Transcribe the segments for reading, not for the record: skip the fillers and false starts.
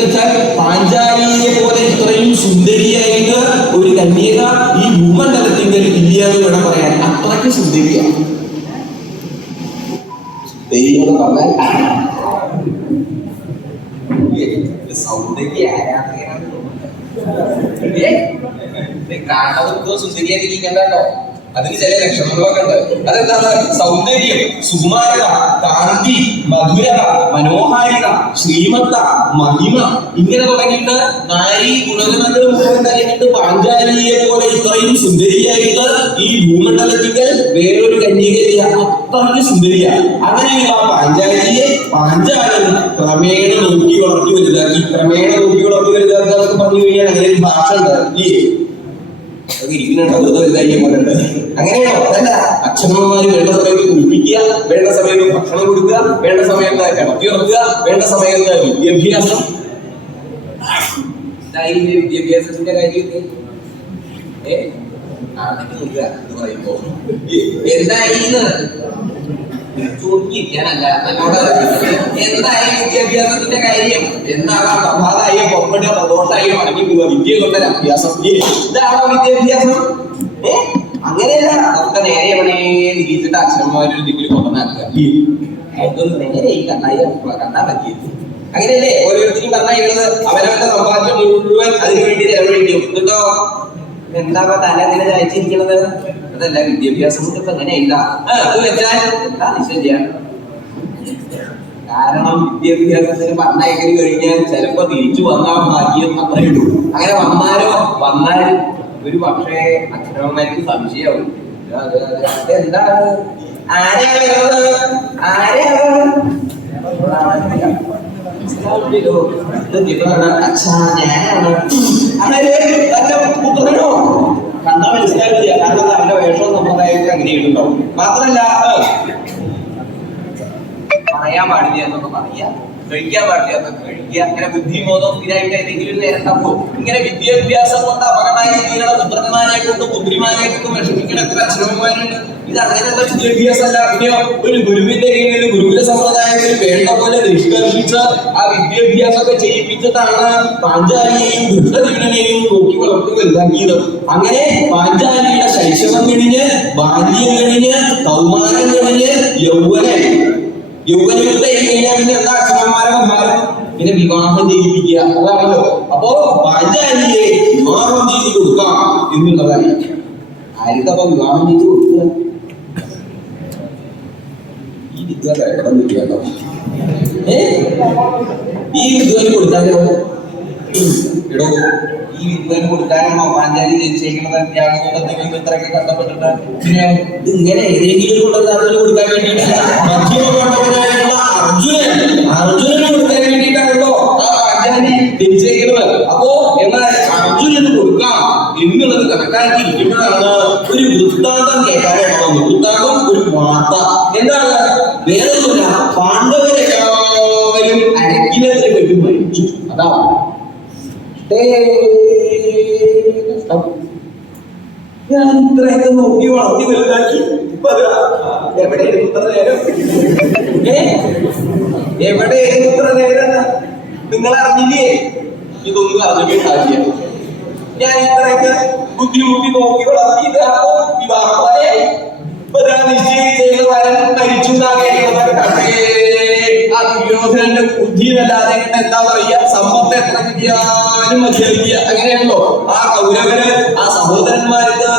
വെച്ചാൽ പാഞ്ചാലിയെ പോലെ ഇത്രയും സുന്ദരിയായിട്ട് ഒരു കന്യക ഈ ഭൂമണ്ഡലത്തിൽ ഇല്ല എന്ന് വേണം പറയാൻ. അത്രയ്ക്ക് സുന്ദരിയാണ്. ദൈവം പറഞ്ഞാൽ സൗന്ദര്യ ആരാധകരാണ്. കാണുന്നത് സുന്ദരിയായിരിക്കണ്ടോ, അതിന് ചില ലക്ഷണങ്ങളൊക്കെ ഉണ്ട്. അതെന്താണ്? സൗന്ദര്യം, സുകുമാരത, കാന്തി, മധുരത, മനോഹാരിത, ശ്രീമത്ത, മഹിമ, ഇങ്ങനെ തുടങ്ങിയിട്ട് നാരി ഗുണഗണങ്ങൾ മുഴുവൻ കഴിഞ്ഞിട്ട് പാഞ്ചാലിയെ പോലെ ഇത്രയും സുന്ദരിയായിട്ട് ഈ ഭൂമണ്ഡലത്തിൽ വേറൊരു കന്യകയില്ല. അത്രയ്ക്ക് സുന്ദരിയാണ്. അങ്ങനെയുള്ള ആ പാഞ്ചാലിയെ പാഞ്ചാലൻ ക്രമേണ നോക്കി വളർത്തി വലുതാക്കി. ക്രമേണ നോക്കി വളർത്തി വലുതാക്കുക എന്നൊക്കെ പറഞ്ഞു കഴിഞ്ഞാൽ അങ്ങനെ ഒരു ഭാഷ ഉണ്ട്. അങ്ങനെയാണോ? അതല്ല. അച്ഛനമ്മമാര് വേണ്ട സമയത്ത് കുളിപ്പിക്കുക, വേണ്ട സമയത്ത് ഭക്ഷണം കൊടുക്കുക, വേണ്ട സമയത്ത് കിടത്തി ഉറക്കുക, വേണ്ട സമയത്ത് വിദ്യാഭ്യാസം. വിദ്യാഭ്യാസത്തിന്റെ കാര്യമൊക്കെ നോക്കുക എന്ന് പറയുമ്പോ എന്തായിന്ന് ചോദിക്കാനല്ല, എന്തായി വിദ്യാഭ്യാസത്തിന്റെ കാര്യം? എന്താണ്? പ്രഭാതായോ പൊപ്പടിയോ പ്രദോഷമായോ അടങ്ങി പോവുക. വിദ്യ കൊണ്ടൊരു അഭ്യാസം. ഇതാണോ വിദ്യാഭ്യാസം? അങ്ങനെയല്ല. നമുക്ക് നേരെ എവിടെ നിരീക്ഷിച്ചിട്ട് അച്ഛന്മാരൊരു ദിക്കിൽ കൊണ്ടുവന്നാക്കുക. അതൊന്നും നേരെ ഈ കണ്ണായി കണ്ടാൻ പറ്റിയത്. അങ്ങനെയല്ലേ ഓരോരുത്തരും പറഞ്ഞത്? അവനവന്റെ സമ്പാദ്യം മുഴുവൻ അതിനു വേണ്ടി ചെലവഴിക്കും. എന്നിട്ടോ എന്താ തല അങ്ങനെ ചായച്ചിരിക്കണത്? അതല്ല വിദ്യാഭ്യാസം കൊണ്ട് ഇപ്പൊ അങ്ങനെയില്ല. അത് വെച്ചാൽ എന്താ നിശ്ചയം? കാരണം വിദ്യാഭ്യാസത്തിന് പറഞ്ഞയക്കൽ കഴിഞ്ഞാൽ ചിലപ്പോ തിരിച്ചു വന്നാൽ ഭാഗ്യം അത്രേ ഉള്ളൂ. അങ്ങനെ വന്നാൽ ഒരു പക്ഷേ അച്ഛനമ്മമാർക്ക് സംശയമാവും. എന്താണ്? ആരാ വരുന്നത്? പുത്രനോ കണ്ടാ മനസ്സിലാവില്ല. കാരണം അവന്റെ വേഷവും സമ്പ്രദായത്തിൽ അങ്ങനെയുണ്ടാവും. മാത്രല്ല പറയാൻ പാടില്ല എന്നൊക്കെ പറയാ, കഴിക്കാൻ പാടില്ല എന്നൊക്കെ കഴിക്കുക. അങ്ങനെ ബുദ്ധിബോധം സ്ഥിരമായിട്ട് ഏതെങ്കിലും ഒരു നേരം തപ്പും. ഇങ്ങനെ വിദ്യാഭ്യാസം കൊണ്ട് അപകടമായി തീരണ പുത്രന്മാരെ കൊണ്ടും പുത്രിമാരെ കൊണ്ടും വിഷമിക്കണ എത്ര അച്ഛനമ്മമാരുണ്ട്. ഇത് അങ്ങനെയുള്ള വിദ്യാഭ്യാസമല്ല. പിന്നെയോ ഒരു ഗുരുവിന്റെ കീഴിൽ ഗുരുകുല സമ്പ്രദായത്തിൽ വേണ്ട പോലെ നിഷ്കർഷിച്ച് ആ വിദ്യാഭ്യാസമൊക്കെ ചെയ്യിപ്പിച്ചിട്ടാണ് പാഞ്ചാലിയെയും ദുഷ്ടദീനനെയും നോക്കി വളർത്തി വലുതാക്കിയത്. അങ്ങനെ പാഞ്ചാലിയുടെ ശൈശവം കഴിഞ്ഞ്, ബാല്യം കഴിഞ്ഞ്, കൗമാരം കഴിഞ്ഞ്, യൗവനത്തെ കഴിഞ്ഞാൽ പിന്നെ എന്താ അച്ഛനമ്മമാരുടെ ഭാരം? പിന്നെ വിവാഹം ചെയ്യിപ്പിക്കുക. അതാണല്ലോ. അപ്പോ പാഞ്ചാലിയെ വിവാഹം ചെയ്ത് കൊടുക്കാം എന്നുള്ളതായി. ആർക്കപ്പോ വിവാഹം ചെയ്ത് കൊടുക്കുക? ഈ വിദ്യാഭ്യാസം എവിടെ നിൽക്കുകയോ ഈ വിദ്വാന് കൊടുത്താലോ? എടോ, ഈ വിദ്വാന് കൊടുത്താലാണോ പാഞ്ചാലി ജനിച്ചേക്കുന്നത്? ത്യാഗം ഇത്രയൊക്കെ കഷ്ടപ്പെട്ടിട്ട് പിന്നെ ഇങ്ങനെ ഏതെങ്കിലും കൊണ്ടുവന്നാലും കൊടുക്കാൻ വേണ്ടിയിട്ടില്ല. മധ്യമകൊണ്ടവനായുള്ള അർജുനന് കൊടുക്കാൻ വേണ്ടിയിട്ടാണല്ലോ ആ പാഞ്ചാലി ജനിച്ചേക്കുന്നത്. അപ്പോ എന്നാൽ അർജുനന് കൊടുക്കാം എന്നുള്ളത് കണക്കാക്കിയിരിക്കുമ്പോഴാണ് ഒരു വൃത്താന്തം കേൾക്കാനായിട്ട് വന്നു. വൃത്താന്തം ഒരു വാർത്ത. എന്താണ്? വേറൊന്നുമില്ല, പാണ്ഡവരെല്ലാവരും അരക്കിനെതിരെ കെട്ടി മരിച്ചു. അതാണ് ഞാൻ ഇത്രയൊക്കെ നോക്കി വളർത്തി വലുതാക്കി. എവിടെയായിരുന്നു ഇത്ര നേരം? എവിടെയായിരുന്നു ഇത്ര നേരം? നിങ്ങൾ അറിഞ്ഞില്ലേ? ഇതൊന്നും അറിഞ്ഞിട്ടുണ്ടാകില്ല. ഞാൻ ഇത്രയൊക്കെ ബുദ്ധിമുട്ടി നോക്കി വളർത്തിയത് അപ്പോ വിവാഹമായി നിശ്ചയിച്ച വരൻ മരിച്ചു. ആ ദുര്യോധനന്റെ ബുദ്ധിയിലല്ലാതെ എന്താ പറയാ, സമ്പത്ത് എത്ര കിട്ടിയാലും മതിയാവില്ല. അങ്ങനെയാണല്ലോ ആ കൗരവര് ആ സഹോദരന്മാർക്ക്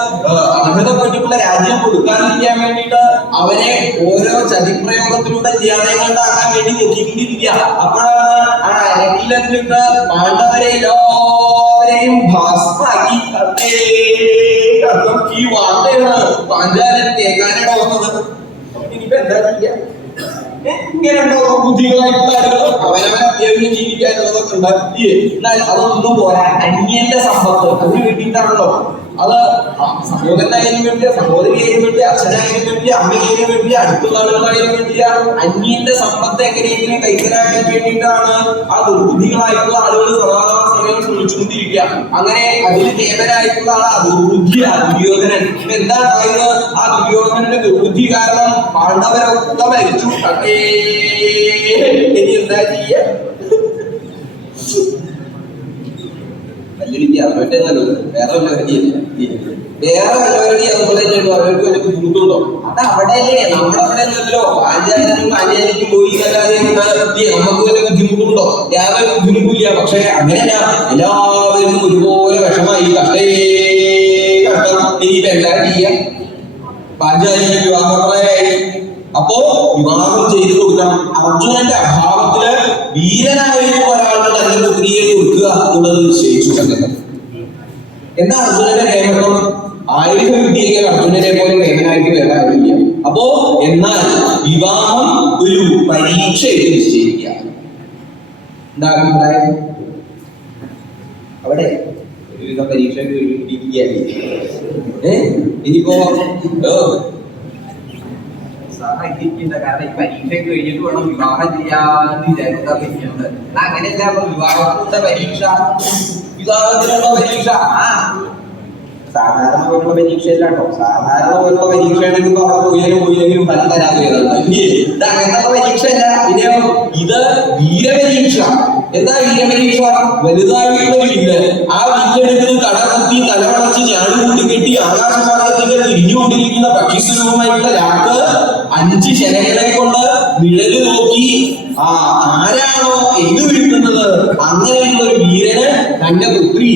അർഹതപ്പെട്ടിട്ടുള്ള രാജ്യം കൊടുക്കാതിരിക്കാൻ വേണ്ടിയിട്ട് അവരെ ഓരോ ചതിപ്രയോഗത്തിലൂടെ ചെയ്യാതെ കണ്ടാക്കാൻ വേണ്ടി നോക്കിക്കൊണ്ടിരിക്കുക. അപ്പോഴാണ് ആ അരക്കിലിട്ട് പാണ്ഡവരെ എല്ലാവരെയും ഭസ്മാക്കി. ഈ വാർത്തയാണ് പാഞ്ചാലൻ കേൾക്കാനാണ് വന്നത്. ഇനിയിപ്പോ എന്താ ചെയ്യാ? ഇങ്ങനെയുണ്ടോ ബുദ്ധികളായിട്ടുള്ള അവനവൻ അത്യാവശ്യം ജീവിക്കാനുള്ളതൊക്കെ ഉണ്ടാക്കി. എന്നാൽ അതൊന്നും പോരാ. അന്യന്റെ സമ്പത്ത് അതിന് വേണ്ടിയിട്ടാണല്ലോ. അത് സഹോദരനായാലും വേണ്ടിയ, സഹോദരിയായാലും വേണ്ടിയ, അച്ഛനായാലും വേണ്ടിയ, അമ്മയായാലും വേണ്ടിയ, അടുത്തുള്ള ആളുകളായാലും വേണ്ടിയ അന്യന്റെ സമ്പത്ത് എങ്ങനെയെങ്കിലും കൈക്കലാക്കാൻ വേണ്ടിയിട്ടാണ് ആ ദുർബുദ്ധികളായിട്ടുള്ള ആളുകൾ സദാസമയം ശ്രമിച്ചുകൊണ്ടിരിക്കുക. അങ്ങനെ അതിൽ കേവലായിട്ടുള്ള ആളാ ദുർബുദ്ധി, ദുര്യോധനൻ. എന്താ പറയുന്നത്? ആ ദുര്യോധനന്റെ ദുർബുദ്ധി കാരണം പാണ്ഡവരൊക്കെ മരിച്ചു. ഇനി എന്താ ചെയ്യ? മറ്റേ നല്ലത് വേറെ വല്ലവരുടെ അതുപോലെ അവർക്ക് വലിയ ബുദ്ധിമുട്ടുണ്ടോ? അത് അവിടെയല്ലേ, നമ്മളവിടെ അല്ലല്ലോ. പാഞ്ചാലിക്കും പോയി അല്ലാതെ നമുക്ക് വല്ല ബുദ്ധിമുട്ടുണ്ടോ? യാതൊരു ബുദ്ധിമുട്ടില്ല. പക്ഷെ അങ്ങനെയല്ല, എല്ലാവരും ഒരുപോലെ വിഷമായി കഷ്ടം. ഇനിയിപ്പോ എല്ലാവരും ചെയ്യാം. പാഞ്ചാലിക്ക് വിവാഹപ്രായമായി. അപ്പോ വിവാഹം ചെയ്തു കൊടുക്കണം. അർജുനന്റെ അഭാവത്തില് വീരനായിരുന്ന ഒരാൾക്ക് തന്റെ പുത്രിയെ കൊടുക്കുക എന്നുള്ളത് നിശ്ചയിച്ചു. എന്താ അർജുനന്റെ കേമത്വം? ആയുധ വിദ്യയിൽ അർജുനനെ പോലെ കേമനായിട്ട് വേറെ ആയില്ല. അപ്പോ എന്നാൽ വിവാഹം ഒരു പരീക്ഷയായിട്ട് നിശ്ചയിക്കുക. എന്താ അഭിപ്രായം? അവിടെ ഒരുവിധ പരീക്ഷ ഇനിയിപ്പോ കാരണം ഈ പരീക്ഷ കഴിഞ്ഞിട്ട് വേണം വിവാഹം ചെയ്യാന്ന് വിചാരിക്കാൻ പറ്റുന്നത്. അങ്ങനെയല്ല. അപ്പൊ വിവാഹത്തിനുള്ള പരീക്ഷ, വിവാഹത്തിനുള്ള പരീക്ഷ സാധാരണ പോലുള്ള പരീക്ഷയല്ല കേട്ടോ. സാധാരണ പോലുള്ള പരീക്ഷയാണെങ്കിൽ പോയില്ലെങ്കിലും ഫലം തരാതെ ഇത് അങ്ങനത്തെ പരീക്ഷയല്ല. പിന്നെയോ ഇത് വീരപരീക്ഷ. എന്താ വീരപരീക്ഷ? വലുതായിട്ടുള്ള വില്ല്, ആ വില്ലെടുത്ത് കടകത്തി തലവളച്ച് ഞാട് കൂട്ടിക്കെട്ടി ആകാശമാർഗത്തിൽ തിരിഞ്ഞുകൊണ്ടിരിക്കുന്ന പക്ഷിസ്വരൂപമായിട്ടുള്ള രാക്ക് 5 ശരങ്ങളെ കൊണ്ട് നിഴല് നോക്കി ആരാണോ എഴുതു വീഴ്ത്തുന്നത് അങ്ങനെയുള്ള ഒരു വീരന് തന്റെ പുത്രി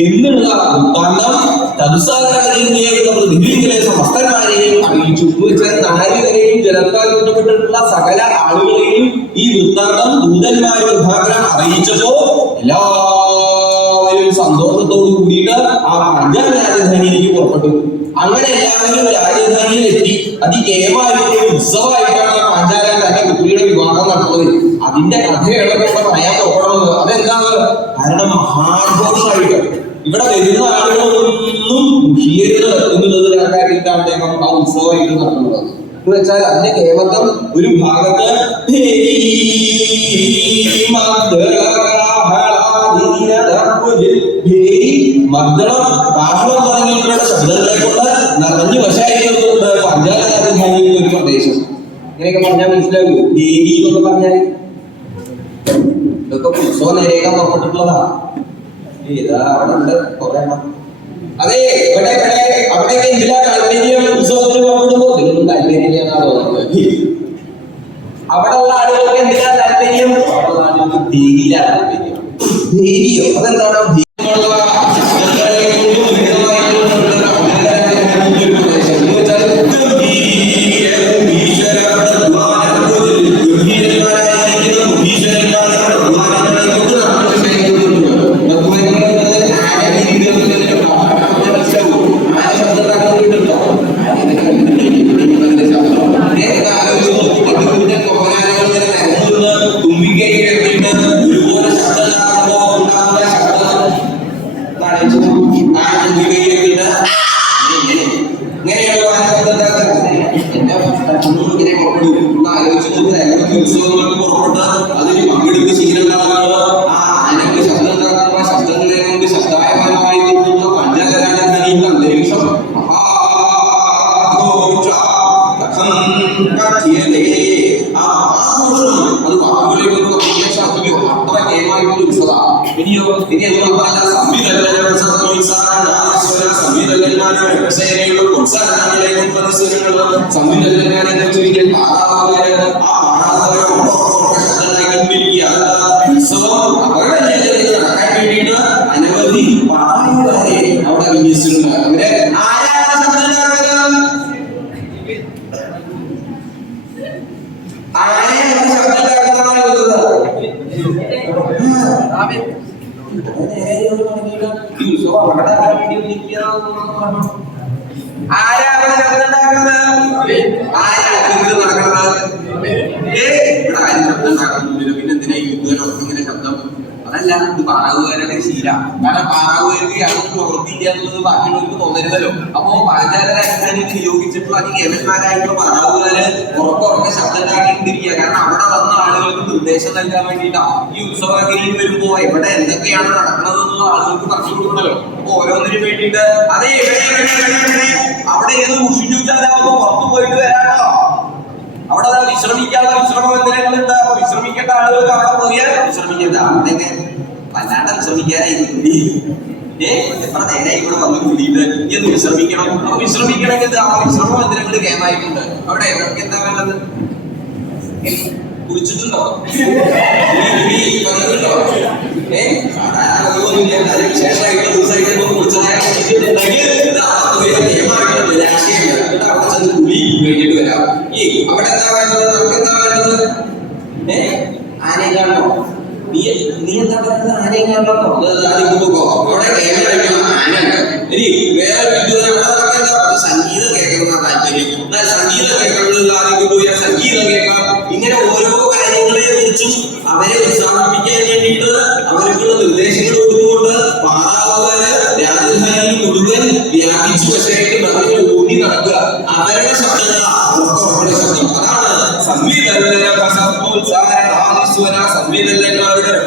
എന്നുള്ള വൃത്താന്തം ചതുസാഗരങ്ങളിലുള്ള പൃഥ്വിയിലെ സമസ്തന്മാരെയും അറിയിച്ചു. എന്ന് വെച്ചാൽ നാരികരെയും ജലത്താൽ ചുറ്റപ്പെട്ടിട്ടുള്ള സകല ആളുകളെയും ഈ വൃത്താന്തം ദൂതന്മാരെ മുഖാന്തരം അറിയിച്ചപ്പോ എല്ലാവരും സന്തോഷത്തോടു കൂടിയിട്ട് ആ പാഞ്ചാല രാജധാനിയിലേക്ക് പുറപ്പെട്ടു. അങ്ങനെ എല്ലാവരും രാജധാനിയിൽ എത്തി. അതികേമായിട്ട് ഉത്സവമായിട്ടാണ് പാഞ്ചാലൻ തന്റെ പുത്രിയുടെ വിവാഹം നടന്നത്. അതിന്റെ കഥയാണ് ഇവിടെ പറയാൻ നോക്കണമെന്ന്. അതെന്താണ്? കാരണം മഹാഘോഷമായിട്ട് ഇവിടെ വരുന്ന ആളുകളൊന്നും മുഷിയരുത് എന്നുള്ളത് കണക്കാക്കിയിട്ടാണ് അദ്ദേഹം ആ ഉത്സവമായിട്ട് നടത്തുന്നത്. എന്ന് വെച്ചാൽ അതിന്റെ കേവലം ഒരു ഭാഗത്ത് മർദ്ദനം കാഹളം തുടങ്ങിയിട്ടുള്ള ശബ്ദങ്ങളെ കൊണ്ട് നിറഞ്ഞു വശായിരിക്കുന്നുണ്ട് പഞ്ചാല രാജധാനിയിൽ ഒരു പ്രദേശം. ഇങ്ങനെയൊക്കെ പറഞ്ഞാൽ മനസ്സിലാകൂ. ദേവി എന്നൊക്കെ പറഞ്ഞാൽ ഇതൊക്കെ ഉത്സവം നേരേക്കാൻ പുറപ്പെട്ടിട്ടുള്ളതാ. ഇതാ അവിടെ ഉണ്ട് കുറെ എണ്ണം. അതെ, അവിടെയൊക്കെ എന്തിനാ താല്പര്യം? ഉത്സവത്തിന് പുറപ്പെടുമ്പോ ഇതിനൊന്നും താല്പര്യമില്ലെന്നാ തോന്നുന്നത്. അവിടെ ഉള്ള ആളുകൾക്ക് എന്തിനാ താല്പര്യം? അവിടെ ഉള്ള ആളുകൾക്ക് ദേവിയിലാണ് താല്പര്യം. ദേവിയോ? അതെന്താണ്? അതല്ല, ഇത് പാറാവുകാരുടെ ശീല. കാരണം പാറാവുകാർക്ക് യാതൊരു പ്രവൃത്തിയില്ല എന്നുള്ളത് ബാക്കിയുള്ളവർക്ക് തോന്നരുതല്ലോ. അപ്പോ പാഞ്ചാല രാജധാനിയിൽ നിയോഗിച്ചിട്ടുള്ള കേവന്മാരായിട്ടുള്ള പാറാവുകാര് ഉറക്കെ ശബ്ദം ഉണ്ടാക്കിക്കൊണ്ടിരിക്കുക. കാരണം അവിടെ വന്ന ആളുകൾക്ക് നിർദ്ദേശം നൽകാൻ വേണ്ടിയിട്ടാണ്. ഈ ഉത്സവഗിരിയിൽ വരുമ്പോ എവിടെ എന്തൊക്കെയാണ് നടക്കുന്നത് എന്നുള്ള ആളുകൾക്ക് പറഞ്ഞു കൊടുക്കണല്ലോ. അപ്പൊ ഓരോന്നിനും വേണ്ടിയിട്ട് അതെ അവിടെ ഏത് മുഷിച്ചു വെച്ചാൽ പുറത്തു പോയിട്ട് വരാട്ടോ. അവിടെ വിശ്രമിക്കാനുള്ള വിശ്രമ കേന്ദ്രങ്ങളുണ്ട്. അപ്പൊ വിശ്രമിക്കേണ്ട ആളുകൾക്ക് അവിടെ പോയാൽ വിശ്രമിക്കേണ്ട. അവിടെയൊക്കെ വല്ലാണ്ട് വിശ്രമിക്കാനായി എത്ര നേരായി ഇവിടെ വന്ന് കൂടിയിട്ട് എന്ന് വിശ്രമിക്കണം. അപ്പൊ വിശ്രമിക്കണമെങ്കിൽ ആ വിശ്രമം എന്തിനും കേമായിട്ടുണ്ട്. അവിടെ നമുക്ക് എന്താ വേണ്ടത്? കുടിച്ചിട്ടുണ്ടോ? വിശേഷമായിട്ട് ദിവസമായിട്ട് കുളി കഴിഞ്ഞിട്ട് വരാം. അവിടെ എന്താ വേണ്ടത്? നമുക്ക് എന്താ വേണ്ടത്? ആനയും കാണണോ? നീ എന്താ പറയുന്നത്? ആനയും കാണണോ? അവിടെ ഇനി വേറെ സംഗീതം കേൾക്കുന്ന താല്പര്യം, എന്നാൽ സംഗീതം കേൾക്കുന്നത് സംഗീതം കേൾക്കാം. ഇങ്ങനെ ഓരോ കാര്യങ്ങളെ കുറിച്ചും അവരെ ഉത്സാഹിപ്പിക്കാൻ വേണ്ടിയിട്ട് അവർക്കുള്ള നിർദ്ദേശങ്ങൾ കൊടുത്തുകൊണ്ട് പാറാവുകാര് രാജധാനി മുഴുവൻ വ്യാപിച്ചു വശമായിട്ട് പറഞ്ഞു ഓടി നടക്കുക. അവരുടെ ശബ്ദങ്ങളാണ് അവരുടെ ശബ്ദം. അതാണ് സംവിധാനങ്ങളുടെ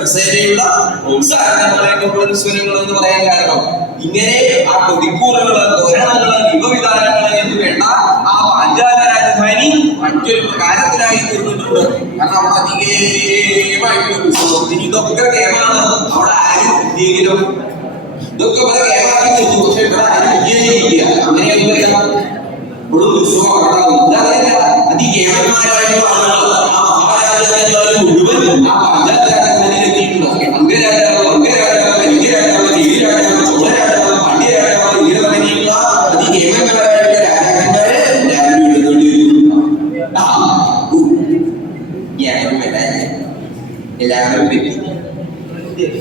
രസേനയുള്ള പ്രോത്സാഹനങ്ങളെ കൊണ്ടുള്ള സ്വരങ്ങൾ എന്ന് പറയാൻ കാരണം ഇങ്ങനെ ആ കൊതിക്കൂറുകള്, തോരണങ്ങള്, വിവവിധാനങ്ങള് എന്ന് വേണ്ട ആ പാഞ്ചാല രാജധാനി മറ്റൊരു പ്രകാരത്തിലായി തീർന്നിട്ടുണ്ട്. കാരണം അവിടെ അധികമായിട്ട് ഇതൊക്കെ കേമാണ്. അവിടെ ആരും എന്തെങ്കിലും ഇതൊക്കെ ഇവിടെ കേമാക്കി തീർന്നു. പക്ഷെ ഇവിടെ ആരും വിജയിക്കില്ല. അങ്ങനെയൊന്നും ഇപ്പോഴും ഉത്സവം അതികേമന്മാരായിട്ടുള്ള ആളുകൾ ആ മഹാരാജാക്കന്മാർ മുഴുവൻ ആ പാഞ്ചാല രാജധാനിയിൽ എത്തിയിട്ടുണ്ട്. അംഗരാജാവ്, അംഗരാജാവ്, ലിംഗരാജാവ്, ദേവിരാജാവ്, ചോളരാജാവ്, പാണ്ഡ്യരാജാവ് ഇങ്ങനെ തുടങ്ങിയുള്ള അതികേമന്മാരായിട്ടുള്ള രാജാക്കന്മാരെ രാജ്യം എടുത്തുകൊണ്ടിരിക്കുന്നു. എല്ലാവരും പറ്റി.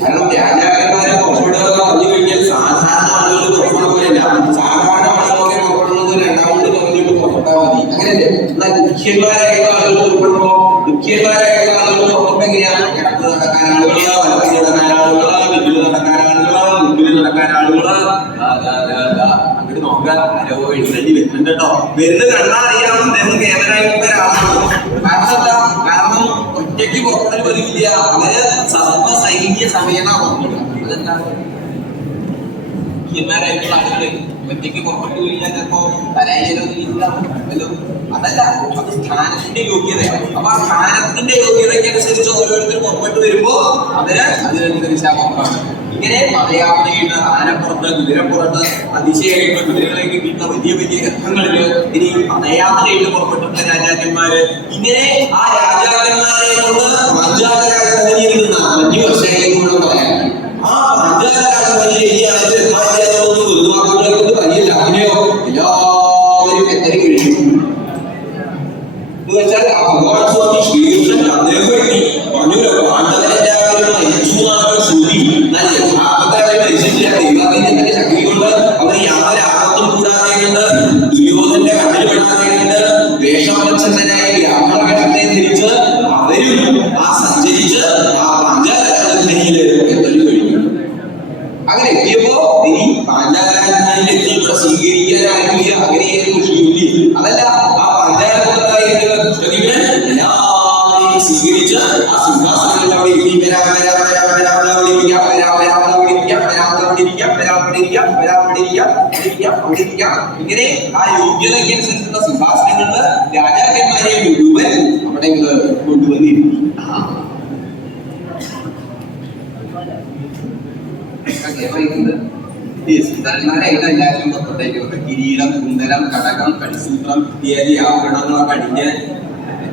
കാരണം രാജാക്കന്മാരെ പുറപ്പെടുക പറഞ്ഞു കഴിഞ്ഞാൽ സാധാരണ ആളുകൾ പുറപ്പെടുന്ന പോലെയല്ല. സാധാരണ ആളുകളൊക്കെ പുറപ്പെടുന്നത് രണ്ടാമത് പറഞ്ഞിട്ട് പുറപ്പെട്ടാൽ മതി, അങ്ങനെയല്ലേ? എന്നാൽ മുഖ്യന്മാരായിട്ടുള്ള ആളുകൾ പുറപ്പെടുമ്പോ മുഖ്യന്മാരായിട്ടുള്ള ആളുകൾ പുറപ്പെടുമ്പോ എങ്ങനെയാണ്? ഇടത്ത് നടക്കാൻ ആളുകള്, വലത്തിൽ നടക്കാൻ ആളുകള്, മുന്നിൽ നടക്കാൻ ആളുകള്, മുമ്പിൽ നടക്കാൻ ആളുകള്, അങ്ങോട്ട് നോക്കാൻ ആരോ എഴുന്നേണ്ടി വരുന്നുണ്ട് കേട്ടോ. വരുന്നത് കണ്ടാൽ അറിയാം അദ്ദേഹം കേവലായിട്ടുള്ള ഒരാളാണ്. കാരണം എന്താ? കാരണം ഒറ്റയ്ക്ക് പുറപ്പെടൽ വരില്ല. അവര് സർവ്വസൈന്യ സമേത പുറപ്പെടുക. അതെന്താണ്? മുഖ്യന്മാരായിട്ടുള്ള ആളുകള് ഒറ്റയ്ക്ക് പുറപ്പെട്ടു കഴിഞ്ഞാൽ ചിലപ്പോ പരാജയമല്ലോ. അതല്ല, അത് സ്ഥാനത്തിന്റെ യോഗ്യതയാണ്. അപ്പൊ ആ സ്ഥാനത്തിന്റെ യോഗ്യതയ്ക്കനുസരിച്ച് ഓരോരുത്തരും പുറപ്പെട്ടു വരുമ്പോ അവര് അതിനനുസരിച്ച് പുറപ്പാണ്. ഇങ്ങനെ പദയാത്രയുടെ ആനപ്പുറത്ത്, കുതിരപ്പുറത്ത്, അതിശയായിട്ട് കുതിരകളേക്ക് കിട്ടുന്ന വലിയ വലിയ രഥങ്ങളില് ഇനി പദയാത്രയിട്ട് പുറപ്പെട്ടിട്ടുള്ള രാജാക്കന്മാര്, ഇങ്ങനെ ആ രാജാക്കന്മാരെ കൊണ്ട് പാഞ്ചാല രാജധാനിയിൽ നിന്ന് 5 വർഷമായിട്ട് പറയാം. ആ പാഞ്ചാല രാജധാനിയിൽ ഈ ഒന്നുമാക്കുകളെ കൊണ്ട് കഴിയില്ല. അങ്ങനെയോ എല്ലാവരും എത്തരി കഴിയും എന്ന് വെച്ചാൽ ആ ഭഗവാൻ സ്വാമി ശ്രീകൃഷ്ണൻ അദ്ദേഹം വേണ്ടി പറഞ്ഞല്ലോ, പാണ്ഡവരെല്ലാവരും മരിച്ചു എന്നാണ് ശ്രുതി. എന്നാൽ യഥാർത്ഥത്തെ മരിച്ചിട്ടില്ല. ദൈവത്തിന്റെ ശക്തി കൊണ്ട് അവർ യാതൊരു ആപത്തും കൂടാതെ കൊണ്ട്, ദുര്യോധന്റെ കണ്ണിൽ പെടാതെ കൊണ്ട്, വേഷപ്രച്ഛന്നനായ ബ്രാഹ്മണ വേഷത്തെ ധരിച്ച് അവരും ആ സഞ്ചരിച്ച് ആ പാഞ്ചാല രാജധാനിയിൽ എത്തലും കഴിഞ്ഞു. അങ്ങനെ എത്തിയപ്പോ ഇനി പാഞ്ചാല രാജധാനിയിൽ എത്തി ഇവിടെ സ്വീകരിക്കാനായില്ല. അങ്ങനെയായിരുന്നു ഷിയുലി. അതല്ല, ആ പാഞ്ചാലപുത്രനായിരുന്ന കൃഷ്ണദേവൻ എല്ലാവരെയും സ്വീകരിച്ച് ആ സിംഹാസനങ്ങളിൽ അവിടെ ഇരുത്തി ഇങ്ങനെ ആ യോഗ്യതയ്ക്കനുസരിച്ചുള്ള സിംഹാസനങ്ങളില് രാജാക്കന്മാരെ മുഴുവൻ അവിടെ കൊണ്ടുവന്നിരുത്തി. എല്ലാവരും പുറത്തേക്കുന്നത് കിരീടം, കുന്തരം, കടകം, കടിസൂത്രം ഇത്യാദി ആഭരണങ്ങളൊക്കെ അടിഞ്ഞ്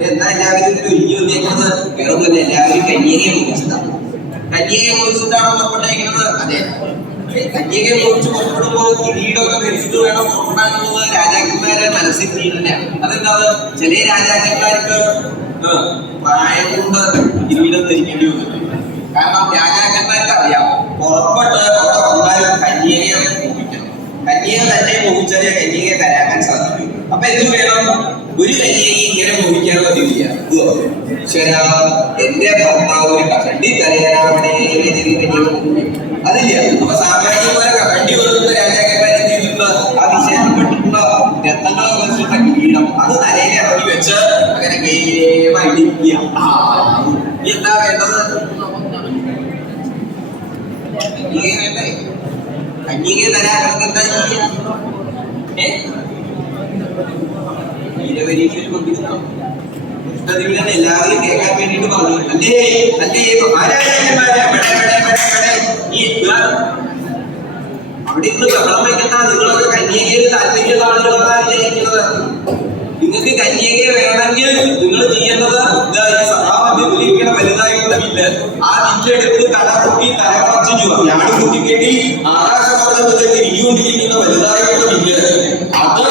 എന്താ എല്ലാവരും ഒരുങ്ങി വന്നേക്കുന്നത്? വേറൊന്നുമല്ല, എല്ലാവരും കന്യകയെ മോഹിച്ചിട്ടാണ്. കന്യകയെ മോഹിച്ചിട്ടാണ് പുറപ്പെട്ടേക്കുന്നത്. അതെ, കന്യകയെ മോഹിച്ച് പുറപ്പെടുമ്പോൾ കിരീടമൊക്കെ ധരിച്ചിട്ട് വേണം പുറപ്പെടാനുള്ളത് രാജാക്കന്മാരെ മനസ്സിൽ തീരില്ല. അതെന്താണ്? ചില രാജാക്കന്മാർക്ക് പ്രായം കൊണ്ട് കിരീടം ധരിക്കേണ്ടി വന്നിട്ടുണ്ട്. കാരണം രാജാക്കന്മാർക്ക് അറിയാം പുറപ്പെട്ട് അവിടെ വന്നാലും കന്യകയെ മോഹിക്കണം. കന്യക തന്നെ മോഹിച്ചാലേ കന്യകയെ തരാക്കാൻ സാധിക്കും. അപ്പൊ എന്ത് വേണം? ഒരു കന്യകയെ ഇങ്ങനെ മോഹിക്കാൻ പറ്റില്ല. എന്റെ ഭർത്താവ് കണ്ടി തലയാണേ അതില്ല. അപ്പൊ സാമാന്യം പോലെ കണ്ടി വരുന്ന രാജാക്കന്മാരെ ചെയ്തിട്ടുള്ള ആ വിശേഷപ്പെട്ടിട്ടുള്ള രത്നങ്ങളെ വെച്ചിട്ടുള്ള കിരീടം അത് തലയിൽ ഇറങ്ങി വെച്ച് അങ്ങനെ കേമായിട്ടിരിക്കുക. എന്താ വേണ്ടത്? കന്യകയെ വേണ്ടേ? കന്യകയെ തരാൻ എന്താ ചെയ്യുക? പരീക്ഷയിൽ കൊണ്ടിരുന്നോ? കൃഷ്ണദേവൻ എല്ലാവരും കേൾക്കാൻ വേണ്ടിട്ട് പറഞ്ഞു. അല്ലേ അല്ലേ മഹാരാജാക്കന്മാരെ അവിടെ ഇന്ന് ബഹളം വയ്ക്കണ്ട. നിങ്ങളൊക്കെ കന്യകയിൽ താല്പര്യമുള്ള ആളുകളാണ് വിചാരിക്കുന്നത്. നിങ്ങൾക്ക് കന്യകയെ വേണമെങ്കിൽ നിങ്ങൾ ചെയ്യേണ്ടത് ഈ സഭാമധ്യത്തിലിരിക്കുന്ന വലുതായിട്ടുള്ള വില്ല്, ആ വില്ലെടുത്ത് തല പൊട്ടി തലകളച്ചു ഞാട് കുത്തിക്കെട്ടി ആകാശമാർഗത്തിലേക്ക് ഇരിക്കൊണ്ടിരിക്കുന്ന വലുതായിട്ടുള്ള വില്ല്, അത്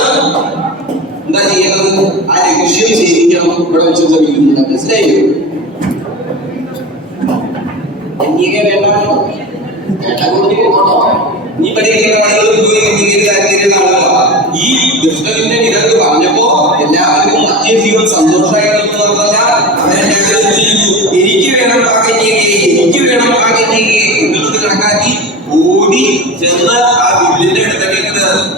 എന്താ ചെയ്യേണ്ടത്? ആ ലക്ഷ്യം ചെയ്യിക്കണം. ഇവിടെ വെച്ചുള്ള വില്ലുണ്ട്. മനസ്സിലായോ? കന്യകയെ വേണ്ടാണോ? നീ പഠിക്കുന്ന ഈ കൃഷ്ണന്റെ നിരക്ക് പറഞ്ഞപ്പോ എല്ലാവർക്കും അത്യധികം സന്തോഷമായിരുന്നതല്ല. എനിക്ക് വേണം ആ കന്യകയെ, എനിക്ക് വേണം ആ കന്യകയെ എന്നുള്ളത് കണക്കാക്കി ഓടി ചെന്ന് ആ വില്ലിന്റെ അടുത്തേക്ക്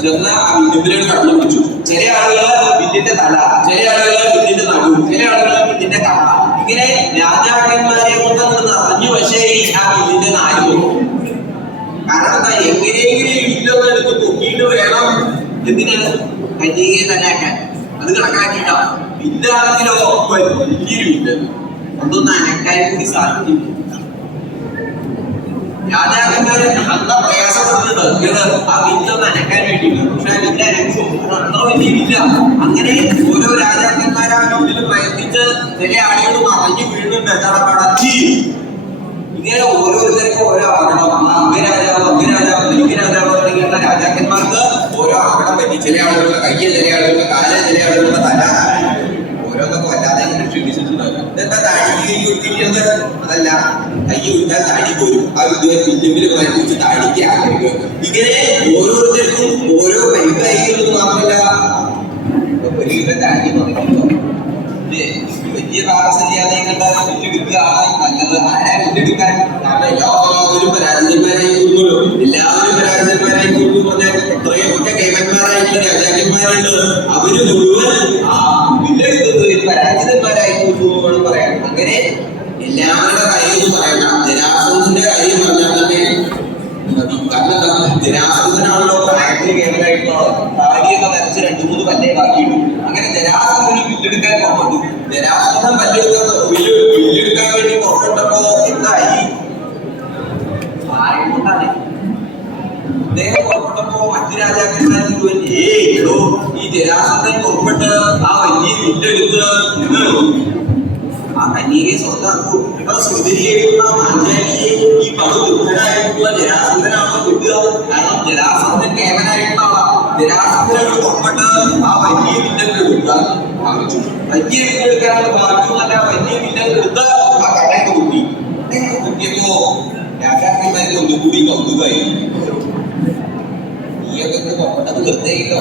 ചെന്ന് ആ വില്ലിന്റെ കടന്നു പിടിച്ചു. ചില ആളുകൾ വില്ലിന്റെ തല, ചില ആളുകൾ വില്ലിന്റെ നടു, ചില ആളുകൾ വില്ലിന്റെ കട, ഇങ്ങനെ രാജാക്കന്മാരെ കൊണ്ട് നിറഞ്ഞു. പക്ഷേ ആ വില്ലിന്റെ നാല് പോകും. കാരണം എന്താ? എങ്ങനെയെങ്കിലും വില്ലൊന്നും എടുത്ത് പൊക്കിയിട്ട് വേണം എന്തിനാണ് കന്യകയെ തന്നെയാക്കാൻ. അത് കണക്കാക്കിയിട്ടാ. വില്ലാണെങ്കിലോ വലിയൊരു വില്ല്, അതൊന്നും അനക്കാൻ കൂടി സാധിക്കില്ല. രാജാക്കന്മാര് അന്ന പ്രയാസപ്പെടുന്നുണ്ട് ആ വില്ലൊന്ന് അനക്കാൻ വേണ്ടിയിട്ട്. പക്ഷെ ആ വില്ല അനക്കും അത്ര വലിയ വില്ല. അങ്ങനെ ഓരോ രാജാക്കന്മാർ ആ വില്ലിൽ പ്രയത്നിച്ച് ചില ആളുകൾ മറഞ്ഞു വീഴുന്നുണ്ട്. കടച്ചി ഇങ്ങനെ ഓരോരുത്തർക്കും ഓരോ അപകടം. അംഗരാജാവ് തുടങ്ങിയുള്ള രാജാക്കന്മാർക്ക് ഓരോ അപകടം പറ്റി. ചില ആളുകളുടെ കയ്യ്, ചില ആളുകളുടെ കാല്, ചില ആളുകളുടെ തല, ഓരോന്നൊക്കെ വല്ലാതെ ഇങ്ങനെ ക്ഷീണിച്ചിട്ടുണ്ട്. ഇതെന്താ താടി കൊടുത്തിരിക്കുന്നത്? അതല്ല, കൈ വിട്ടാൽ താടി പോരും. ആ വില്ലുമ്പിൽ പ്രയത്നിച്ച് താടിക്ക് ആഗ്രഹിക്കുക. ഇങ്ങനെ ഓരോരുത്തർക്കും ഓരോ പരിക്കായിരിക്കുന്നത് മാത്രമല്ല, ഒരുവിധം താടി പറഞ്ഞിട്ടുണ്ടോ വലിയ താമസിക്കാതെ വില്ലെടുക്കുകയാണ് നല്ലത്. ആരാ വില്ലെടുക്കാൻ? കാരണം എല്ലാവരും പരാജിതന്മാരായി കൊണ്ടുള്ളൂ. എല്ലാവരും പരാജിതന്മാരായി കൊണ്ടു പറഞ്ഞാൽ എത്രയൊക്കെ കേവന്മാരായിട്ടുള്ള രാജാക്കന്മാരുണ്ട്. അവര് മുഴുവൻ ആ വില്ലെടുക്കുന്നത് പരാജിതന്മാരായി കൊണ്ടു വേണം പറയാൻ. അങ്ങനെ എല്ലാവരുടെ കാര്യം പറയണ്ട. ജരാസന്ധന്റെ കാര്യം പറഞ്ഞാൽ തന്നെ കാരണം എന്താ? ജരാസന്ധനാണല്ലോ പ്രായത്തിന് കേവലായിട്ടുള്ള താടിയൊക്കെ നരച്ച് 2-3 പല്ലേ ബാക്കിയിട്ടു. അങ്ങനെ ജരാസന്ധന് വില്ലെടുക്കാൻ പുറപ്പെട്ടു. ജരാസന്ധൻ വില്ലെടുക്കാൻ വേണ്ടി പുറപ്പെട്ടപ്പോ എന്തായി? ആയതുകൊണ്ടാണ് അദ്ദേഹം പുറപ്പെട്ടപ്പോ മറ്റു രാജാക്കന്മാർ മുഴുവൻ ഈ ജരാസന്ധൻ പുറപ്പെട്ട് ആ വലിയ വില്ലെടുത്ത് ആ കന്യകയെ സ്വന്തമാക്കൂ. സുന്ദരിയായിട്ടുള്ള മാഞ്ചാലിയെ ഈ പടുദുഃഖനായിട്ടുള്ള ജരാസന്ധനാണോ കിട്ടുക? കാരണം ജരാസന്ധൻ കേവനായിട്ടുള്ള ജരാസന്ധനോട് പുറപ്പെട്ട് ആ വലിയ വില്ലങ്ങൾ എടുക്കാൻ ഭാവിച്ചു. വലിയ വില്ലെടുക്കാനാണ് ഭാവിച്ചു. എന്നല്ല, വലിയ വില്ലങ്ങൾ എടുത്ത് ആ കടയൊക്കെ കുത്തി. കുത്തിയപ്പോ രാജാക്കന്മാർക്ക് ഒന്നുകൂടി കൗതുകമായി. നീയൊക്കെ പുറപ്പെട്ടത് വെറുതെ ഇല്ലോ.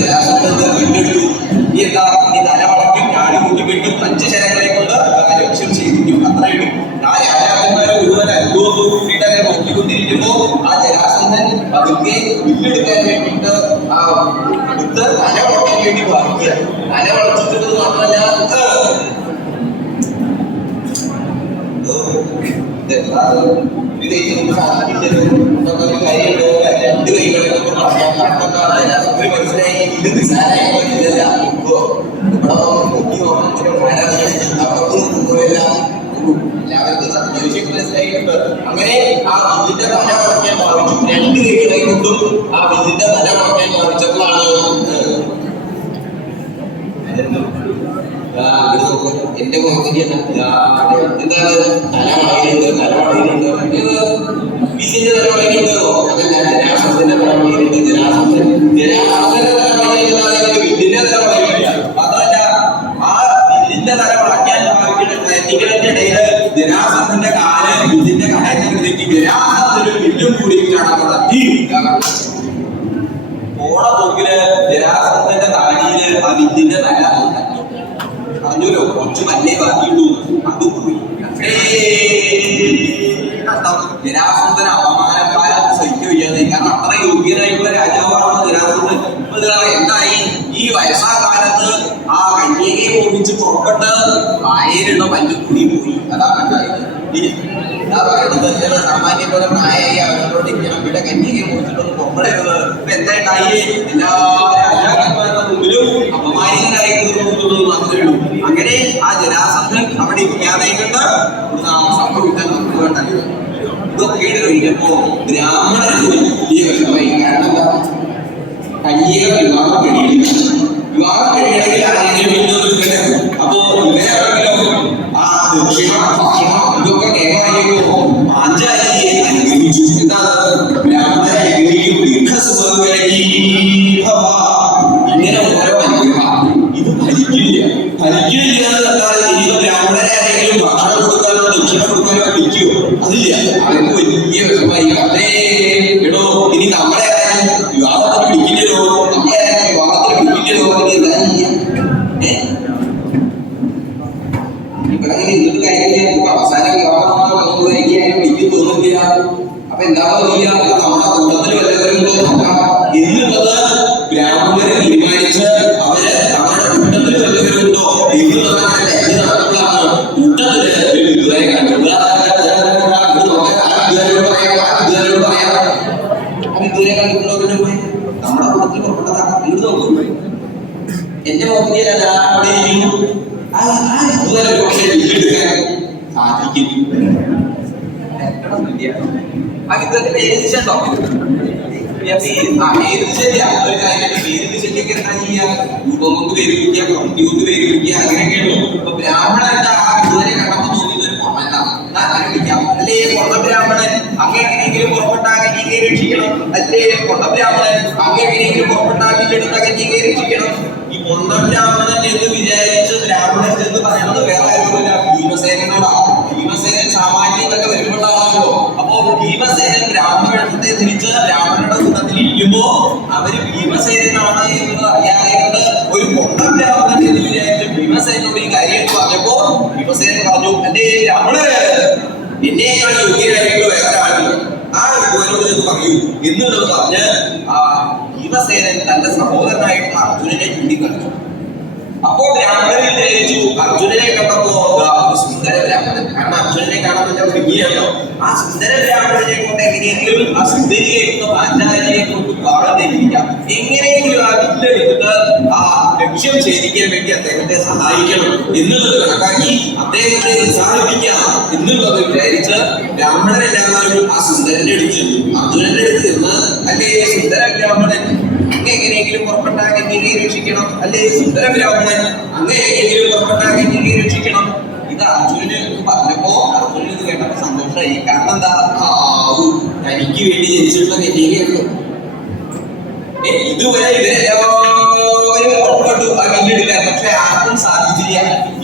ജരാസന്ധൻ വീണ്ടെടുത്തു. നീ എന്താ? നീ തല വളയ്ക്കും, ഞാടി കൂട്ടിക്കെട്ടും, 5 ശരങ്ങളെ കൊണ്ട് ലക്ഷ്യം ചെയ്തിരിക്കും. അത്രയും ആ രാജാക്കന്മാരെ മുഴുവൻ അനുഭവത്തോട് കൂട്ടിയിട്ട് അങ്ങനെ നോക്കിക്കൊണ്ടിരിക്കുമ്പോ ആ ജരാസന്ധൻ പതുക്കെ വില്ലെടുക്കാൻ വേണ്ടിയിട്ട് ആ എടുത്ത് തല വളയ്ക്കാൻ വേണ്ടി ഭാവിക്കുക. തല വളച്ചിട്ടുള്ളത് മാത്രമല്ല, രണ്ട് കൈകളെ കൊണ്ട് മനസ്സിലായി. ഇത് നിസാരമായ ഇതല്ല. അങ്ങനെ ആ വില്ലിന്റെ തല വളയ്ക്കാൻ ഭാവിച്ചു. 2 കൈകളെ കൊണ്ടും ആ വില്ലിന്റെ തല വളയ്ക്കാൻ ഭാവിച്ചപ്പോഴാണ് എന്റെ മുഖത്തേക്ക് എന്താണ് തല വളയുന്നുണ്ട് വില്ലിന്റെ തല വളയുന്നുണ്ടോ? അതല്ല, ജരാസന്ധന്റെ തല വളയുന്നുണ്ട്. ജരാസന്ധന്റെ തല വളയുന്നത് വില്ലിന്റെ തല വളയില്ല. മാത്രമല്ല, ആ വില്ലിന്റെ തല വളയ്ക്കാൻ പ്രയത്നിക്കുന്നതിന്റെ ഇടയിൽ ജരാസന്ധന്റെ കാല് വില്ലിന്റെ കടയത്തിലേക്ക് ജരാസന്ധനും വില്ലും കൂടിയിട്ടാണ് വളർത്തി. പോണ പോക്കില് ജരാസന്ധന്റെ താടിയില് ആ വില്ലിന്റെ തല പറഞ്ഞല്ലോ, കുറച്ച് പല്ലേ ബാക്കിയിട്ടു. അത് പോയി. ജരാസന്ധന അപമാനക്കാലത്ത് സഹിച്ചു വയ്യാതെ. കാരണം അത്ര യോഗ്യനായിട്ടുള്ള രാജാവാണ് ജരാസന്ധൻ. എന്തായി? ഈ വയസ്സാ കാലത്ത് ആ കന്യകയെ ഓടിച്ച് പുറപ്പെട്ട് വായയിലുള്ള പല്ല് കൂടി പോയി. അതാണ് ഉണ്ടായത്. സാമാന്യ പോലെ പ്രായമായി അവരോട് ഇവിടെ കന്യകയെ ഓടിച്ചിട്ടൊന്ന് പുറപ്പെടരുത്. ഇപ്പൊ എന്താ ഉണ്ടായി? എല്ലാ രാജാക്കന്മാരുടെ മുമ്പിലും അപമാനിതനായിരിക്കുന്നത് മാത്രമേ ഉള്ളൂ. അങ്ങനെ ആ ജരാസന്ധൻ അവിടെ ഇല്ലാതെ കൊണ്ട് അപ്പൊ കിട്ടാൻ നമുക്ക് വേണ്ടല്ലോ. ഇതൊക്കെ കഴിഞ്ഞപ്പോ ബ്രാഹ്മണർക്ക് വലിയ വിഷമമായി. കാരണം എന്താ, കന്യക വിവാഹം കഴിയില്ല. വിവാഹം കഴിയണമെങ്കിൽ ആരെങ്കിലും കിട്ടുന്നത്. അപ്പോ ഇവരാണെങ്കിലോ ആ ദക്ഷിണ ഭക്ഷണം ഇതൊക്കെ കേൾക്കാനിപ്പോ പാഞ്ചാലിയെ അനുഗ്രഹിച്ചു. എന്താണ് ബ്രാഹ്മണരെ അനുഗ്രഹിക്കും. ഇങ്ങനെ ഓരോ അനുഗ്രഹം. ഇത് ഫലിക്കില്ല. ഫലിക്കില്ല എന്നാൽ ഇനി ബ്രാഹ്മണരെ ആരെങ്കിലും ഭക്ഷണം കൊടുക്കാനോ ദക്ഷിണ കൊടുക്കാനോ വിളിക്കുവോ? അതില്ല. അവർക്ക് വലിയ വിഷമായി. അതേ എടോ, ഇനി നമ്മളെ വിവാഹത്തിന് വിളിക്കില്ലല്ലോ, നമ്മളെ വിവാഹത്തിന് വിളിക്കില്ലല്ലോ, ഇനി എന്താ ചെയ്യാം? ഇവിടെ ഇങ്ങനെ ഇന്നത്തെ കാര്യമില്ല. അവസാനം വിവാഹം വന്നത് എനിക്ക് അതിനെ വിളിക്കും തോന്നില്ല. അപ്പൊ എന്താ തോന്നില്ല, നമ്മുടെ കൂട്ടത്തിൽ വല്ലവരും നോക്കാം എന്നുള്ളത് ബ്രാഹ്മണരെ തീരുമാനിച്ച് അവര് നമ്മുടെ കൂട്ടത്തിൽ വല്ലവരുണ്ടോ എന്നുള്ളതാണ് തെറ്റ് നടത്തുകയാണ്. കൂട്ടത്തില് ഒരു വിദ്വാനെ കണ്ടുള്ള വിദ്വാനെ കണ്ടുകൊണ്ടോ നമ്മുടെ കൂട്ടത്തിൽ പുറപ്പെട്ടതാണ്. ഇങ്ങോട്ട് നോക്കും, എന്റെ മുഖത്തിൽ അവിടെ ഇരിക്കുന്നു. ആ വിദ്വാനെ ഒരു പക്ഷേ വീട്ടിലെടുക്കാൻ സാധിക്കും. ആ വിദ്വാന്റെ പേര് നിശ്ചയുണ്ടോ? രൂപം കൊണ്ട് പേര് വിളിക്കുക, പ്രവൃത്തി കൊണ്ട് പേര് വിളിക്കുക, അങ്ങനെയൊക്കെയുള്ളൂ. അപ്പൊ ബ്രാഹ്മണന്റെ ആ വിദ്വാനെ കണ്ടപ്പോ തോന്നിയത് ഒരു കൊമന്റാണ്. വിളിക്കാം. അല്ലേ കൊണ്ട ബ്രാഹ്മണൻ അങ്ങനെയെങ്കിലും പുറപ്പെട്ടാൽ കന്യകയെ രക്ഷിക്കണം. അല്ലേ കൊണ്ട ബ്രാഹ്മണൻ അങ്ങനെയെങ്കിലും പുറപ്പെട്ടാൽ വീണ്ടെടുത്ത കന്യകയെ രക്ഷിക്കണം. ഈ കൊണ്ട ബ്രാഹ്മണൻ എന്ന് വിചാരിച്ച് ബ്രാഹ്മണൻ എന്ന് പറയുന്നത് വേറെ ആരുമില്ല, ഭീമസേനോടാണ്. ഭീമസേനൻ സാമാന്യങ്ങളൊക്കെ വരുമ്പോഴാണല്ലോ. അപ്പോ ഭീമസേനൻ ബ്രാഹ്മണത്തെ ധരിച്ച് ബ്രാഹ്മണരുടെ കൂട്ടത്തിൽ ഇരിക്കുമ്പോ അവര് ഭീമസേനാണ് എന്ന് അറിയാതെ ഒരു കൊണ്ട ബ്രാഹ്മണൻ എന്ന് വിചാരിച്ച് ഭീമസേനോട് ഈ കാര്യം പറഞ്ഞപ്പോ ഭീമസേനൻ പറഞ്ഞു, എന്റെ ബ്രാഹ്മണര് എന്നേക്കാൾ യോഗ്യരായിട്ടുള്ള വേറെ ആളുകൾ ആ വിദ്വാനോട് എന്ന് പറയൂ എന്നുള്ളത് പറഞ്ഞ് ആ ഭീമസേനൻ തന്റെ സഹോദരനായിട്ടുള്ള അർജുനനെ ചൂണ്ടിക്കാണിച്ചു. അപ്പോ ബ്രാഹ്മണരിൽ ധരിച്ചു അർജുനനെ കണ്ടപ്പോ സുന്ദര ബ്രാഹ്മണൻ, കാരണം അർജുനനെ കാണാൻ നല്ല ഭംഗിയാണല്ലോ. ആ സുന്ദര ബ്രാഹ്മണനെ കൊണ്ട് എങ്ങനെയെങ്കിലും ആ സുന്ദരിയായിട്ടുള്ള പാഞ്ചാലിയെ കൊണ്ട് കാണാൻ ധരിപ്പിക്കാം, എങ്ങനെയെങ്കിലും ആ വില്ലെടുത്തിട്ട് ആ ലക്ഷ്യം ഛേദിക്കാൻ വേണ്ടി അദ്ദേഹത്തെ സഹായിക്കണം എന്നുള്ളത് കണക്കാക്കി അദ്ദേഹത്തെ ഉത്സാഹിപ്പിക്കാം എന്നുള്ളത് വിചാരിച്ച് ബ്രാഹ്മണരെല്ലാവരും ആ സുന്ദരന്റെ അടുത്ത് ചെന്നു. അർജുനന്റെ അടുത്ത് ചെന്ന്, അല്ലേ സുന്ദര ബ്രാഹ്മണൻ എങ്ങനെയെങ്കിലും പുറപ്പെട്ടാൽ കന്യകയെ രക്ഷിക്കണം, അല്ലേ സുന്ദര ബ്രാഹ്മണൻ അങ്ങനെയെങ്കിലും പുറപ്പെട്ടാൽ കന്യകയെ രക്ഷിക്കണം. ഇത് അർജുനന് പറഞ്ഞപ്പോ അർജുനൻ ഇത് കേട്ടപ്പോ സന്തോഷമായി. കാരണം എന്താ, തനിക്ക് വേണ്ടി ജനിച്ചിട്ടുള്ള കന്യകയുള്ളൂ. ഇതുവരെ ഇവരെല്ലാവരും പുറപ്പെട്ടു ആ വില്ലെടുക്കാൻ, പക്ഷെ ആർക്കും സാധിച്ചില്ല.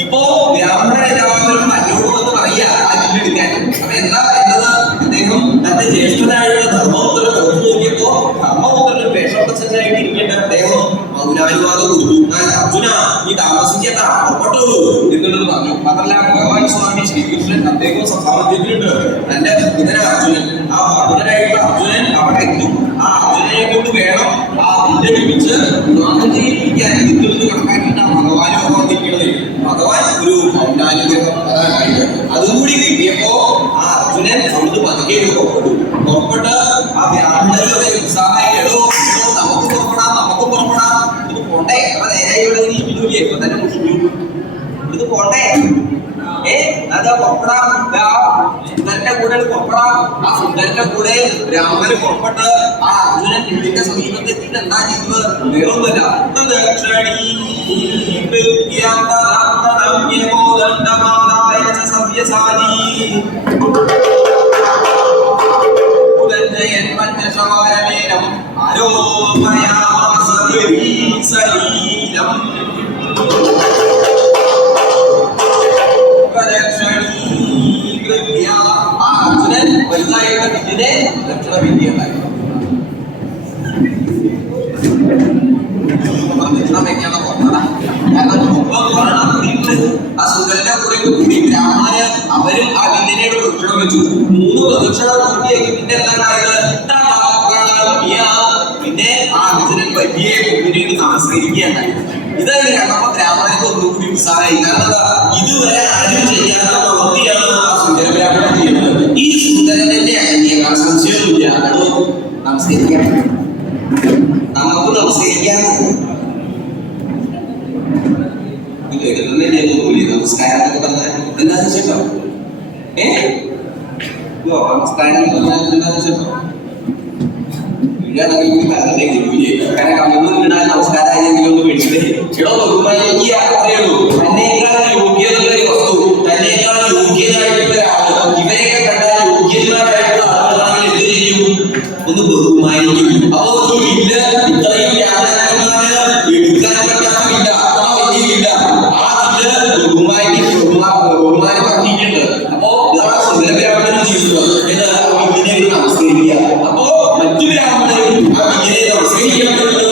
ഇപ്പോ ബ്രാഹ്മണരെല്ലാവരും തന്നോട് വന്ന് പറയാ ആ വില്ലെടുക്കാൻ. അപ്പൊ എന്താ പറയുന്നത്, അദ്ദേഹം തന്റെ ജ്യേഷ്ഠനായുള്ള ധർമ്മപുത്രനെ പുറത്തു നോക്കിയപ്പോ ധർമ്മപുത്രന് വേഷപ്രസന്നായിട്ട് ഇരിക്കേണ്ട അദ്ദേഹം മൗനാനുവാദം കൊടുത്തു. അർജുന, നീ താമസിക്കേണ്ട, പുറപ്പെട്ടോളൂ എന്നുള്ളത് പറഞ്ഞു. മാത്രമല്ല ഭഗവാൻ സ്വാമി ശ്രീകൃഷ്ണൻ അദ്ദേഹം സാമർത്ഥ്യത്തിലുണ്ട്. തന്റെ ഭക്തന അർജുനൻ, ആ ഭക്തനായിട്ടുള്ള അർജുനൻ അവിടെ എത്തും. ആ അർജുനനെ കൊണ്ട് വേണം ആ വില്ലെടുപ്പിച്ച് വിവാഹം ചെയ്യിപ്പിക്കാൻ. ഇതിൽ കണക്കാക്കിയിട്ടാണ് ഭഗവാനും വന്നിരിക്കുന്നത്. ഭഗവാൻ ഒരു മൗനാനുഗ്രഹം അതുകൂടി കിട്ടിയപ്പോ ആ അർജുനൻ അവിടുന്ന് പതുക്കെ പുറപ്പെട്ട് ആ ബ്രാഹ്മണരുടെ ഉത്സാഹമായിട്ടോ നമുക്ക് പുറപ്പെടാം ഇത് പോണ്ടേ. അപ്പൊ നേരെ ഇവിടെ ഇരിക്കൂലേ, ഇപ്പൊ തന്നെ മുഷിഞ്ഞു, ഇത് പോണ്ടേ. അതാ പുറപ്പെടാം, സുന്ദരന്റെ കൂടെ പുറപ്പെടാം. ആ സുന്ദരന്റെ കൂടെ ബ്രാഹ്മണന് പുറപ്പെട്ട് ആ അർജുനൻ വീടിന്റെ സമീപത്ത് എത്തിയിട്ട് എന്താ ചെയ്തത്, വേറൊന്നുമല്ല, അർജുനൻ വലുതായുള്ള വിദ്യനെ ദക്ഷിണ വിദ്യയുണ്ടായി. ദക്ഷിണ വെക്കാനുള്ള പുറത്തടാ. കാരണം ആ സുന്ദരന്റെ കൂടെ കൂടി ബ്രാഹ്മണര് അവരും ആ വിദ്യനയുടെ ദക്ഷിണ വെച്ചു. 3 പ്രദക്ഷിണ പൂർത്തിയാക്കി. പിന്നെ എന്താണായത്, പിന്നെ ആ അർജുനൻ വലിയ കുഞ്ഞിനെ നമസ്കരിക്കുകയുണ്ടായി. ഇതായത് കണ്ടപ്പോ ബ്രാഹ്മണർക്ക് ഒന്നുകൂടി ഉത്സാഹമായി. കാരണം ഇതുവരെ ആരും ചെയ്യാത്ത പ്രവൃത്തിയാണ് ആ സുന്ദര ബ്രാഹ്മണൻ ചെയ്യുന്നത്. ഈ സുന്ദരന്റെ അന്യ സംശയമൊന്നുമില്ല, അത് നമസ്കരിക്കാൻ, നമുക്ക് നമസ്കരിക്കാൻ നമസ്കാരം എന്താണെന്ന് വെച്ചിട്ടോ നമസ്കാരം മേടിച്ചിട്ട് എടോ ബഹുമാനിക്കുക അത്രയുള്ളൂ. തന്നേക്കാൾ യോഗ്യതയുള്ള ഒരു വസ്തു, തന്നേക്കാൾ യോഗ്യനായിട്ടുള്ള ഒരാള്, ഇവരെയൊക്കെ കണ്ടാൽ യോഗ്യന്മാരായിട്ടുള്ള ആളുകളാണെങ്കിൽ എന്ത് ചെയ്യും? ഒന്ന് ബഹുമാനിക്കും. അപ്പോ ഈ വില്ല ഇത്രയും രാജാക്കന്മാര് എടുക്കാൻ പറ്റാത്ത വില്ല, വലിയ വില്ല, ആ വില്ല ബഹുമാനപ്പെടുത്തിയിട്ടുണ്ട്. അപ്പോ ഇതാണ് സുന്ദരബ്രാഹ്മണൻ ചെയ്യുന്നത്. വില്ലിനെ നമസ്കരിക്കുക. അപ്പോ മറ്റു ബ്രാഹ്മണരും ആ വില്ലിനെ നമസ്കരിക്കപ്പെടുന്നത്